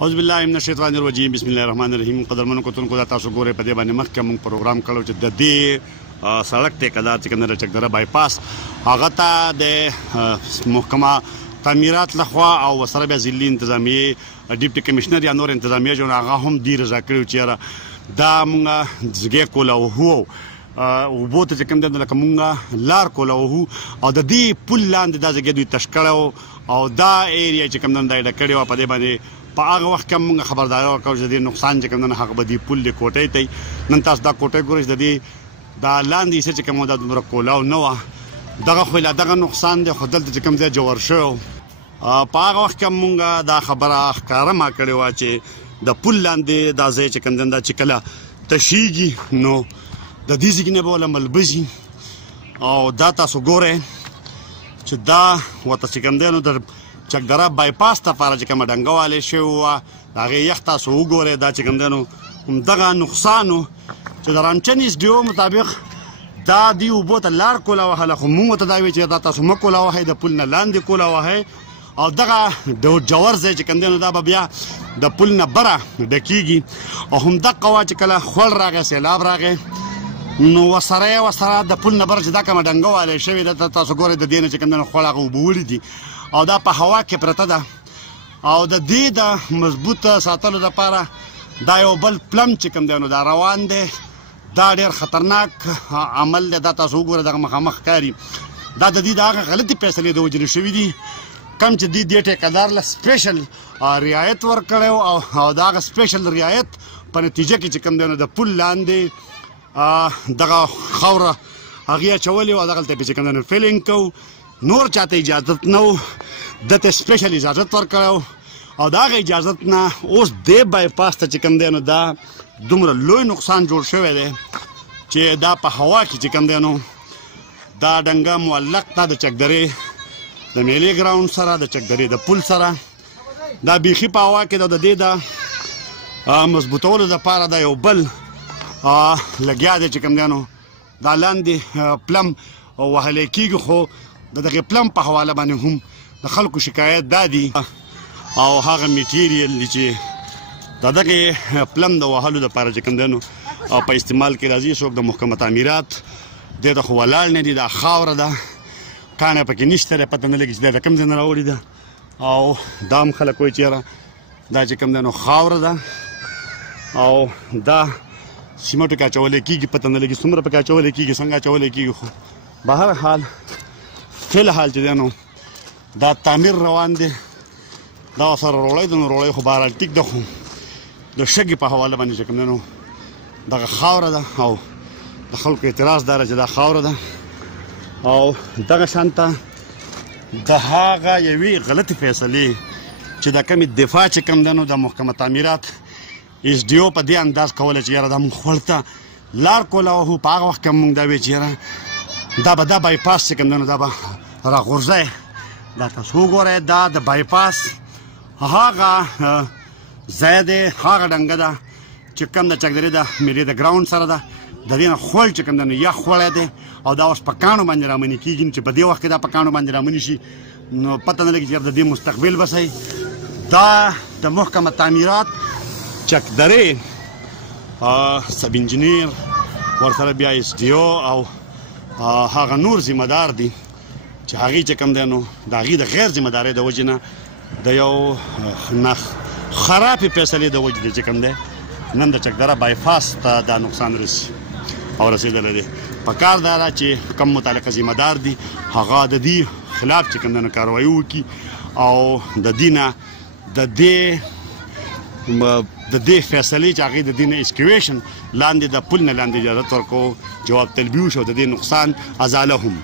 اعوذ بالله من الشیطان الرجیم بسم الله الرحمن الرحیم. قدرمنو کتونکو دا تاسو ګورئ په دې باندې مخکې موږ پروګرام کړو چې د دې سړک ټیکهدار چې کوم د چکدره بایپاس هغه ته د محکمه تعمیرات لخوا او سره بیا ضلعي انتظامیه ډیپټي کمشنر یا نور انتظامیه جوړ هغه هم دی رضا کړو چې دا موږ ځګې کوله هو او بوته چې کوم د لکه مونږه لار کوله او د دې پل لاندې دا ځګې دوی تشکړو او دا ایریا چې کوم د ډکړې و په دې باندې په هغه وخت کې موږ خبرداري ورکړو چې د نقصان چې کوم نه حق به دی پل د کوټې ته نن تاسو دا کوټې ګورئ د دې دا لاندې چې کوم د دومره کولا او نو دغه خو لا دغه نقصان دی خو دلته چې کوم ځای جوړ شو په هغه وخت کې موږ دا خبره ښکاره ما کړې وه چې د پل لاندې دا ځای چې کوم دا چې کله تشیږي نو د دې ځای نه به ولا ملبسي او دا تاسو ګورئ چې دا ورته چې کوم دی نو د چکدره بایپاس ته پاره چې کومه ډنګه والې شوې وه د هغې یخ تاسو وګورئ دا چې کوم دی نو همدغه نقصان و چې د رامچن اس ډي او مطابق دا دې اوبو ته لار کوله وهله خو موږ ورته دا وایو چې دا تاسو مه کوله وهئ د پل نه لاندې کوله وهئ او دغه د جوور ځای چې کوم دی نو دا به بیا د پل نه بره ډکېږي او همدقه وه چې کله خوړ راغی سیلاب راغی نو ورسره د پل نه بره چې دا کومه ډنګه والې شوې ده تاسو ګورئ د دې نه چې کوم دی نو خوړ هغه اوبه وړي دي او دا په هوا کې پرته ده او د دې د مضبوطه ساتلو لپاره دا یو بل پلم چې کوم دی نو دا روان دی دا ډېر خطرناک عمل دی دا تاسو وګورئ دغه مخامخ ښکاري دا د دې د هغه غلطې فیصلې د وجې شوي دي کم چې دې ټیکهدار له سپیشل رعایت ورکړی او د هغه سپیشل رعایت په نتیجه کې چې کوم دی نو د پل لاندې دغه خاوره هغې اچولې وه دغلته پې چې کوم دی نو فیلینګ کوو نور چاته اجازت نه و دته سپیشل اجازت ورکړی او د هغه اجازت نه اوس دې بایپاس ته چې کوم دی نو دا دومره لوی نقصان جوړ شوی دی چې دا په هوا کې چې کوم دی نو دا ډنګه معلق ده د چکدرې د میلې ګراونډ سره د چکدرې د پل سره دا بیخي په هوا کې د دې د مضبوطولو دپاره دا یو بل لګیا دی چې کوم دی نو دا لاندې پلم وهلی کېږي خو د دغې پلم په حواله باندې هم د خلکو شکایت دا دی او هغه میټیریل دی چې د دغې پلم د وهلو دپاره چې کوم دی نو او په استعمال کې راځي څوک د محکمه تعمیرات دې ته خو ولاړ نه دي دا خاوره ده کاڼی پکې نشته دی پته نه لګي چې دی د کوم ځای نه راوړي ده او دا هم خلک وایي چې یاره دا چې کوم دی نو خاوره ده او دا سیمټو کې اچولی کېږي پته نه لګي څومره پکې اچولی کېږي څنګه اچولی کېږي خو به هر حال فی الحال چې دی نو دا تعمیر روان دی دا ورسره روړی دی نو روړی خو بهرحال ټیک ده خو د شګې په حواله باندې چې کوم دی نو دغه خاوره ده او د خلکو اعتراض دا چې دا خاوره ده او دغه شانته د هغه یوې غلطې فیصلې چې د کمې دفاع چې کوم دی نو د محکمه تعمیرات اس ډي او په دې انداز کوله چې یاره دا مونږ خوړ ته لار کوله وهو په هغه وخت کې مونږ دا وایو چې یاره دا به دا بایپاس چې کوم دی نو دا به راغورځی دا تاسو وګورئ دا د بایپاس هغه ځای دی هغه ډنګه ده چې کوم د چکدرې د میلې د ګراونډ سره ده د دې نه خوړ چې کوم دی نو یخ خوړی دی او دا اوس په کاڼو باندې رامنې کېږي چې په دې وخت کې دا په کاڼو باندې رامنې شي نو پته نه لګي چې د دې مستقبل به صحیح دا د محکمه تعمیرات چکدرې سب انجینیر ورسره بیا اس ډي او هغه نور ذمه دار دي چې هغې چې کوم دی نو د هغې د غیر ذمه دارۍ د وجې نه د یو خرابې فیصلې د وجې دی چې کوم دی نن د چکدره بایپاس ته دا نقصان رسي او رسېدلی دی په کار دا ده چې کوم متعلقه ذمه دار دي هغه د دې خلاف چې کوم دی نو کاروایي وکړي او د دې نه د دې فیصلې چې هغې د دې نه اسکیویشن لاندې د پل نه لاندې اجازت ورکوو جواب طلبي وشو د دې نقصان ازاله هم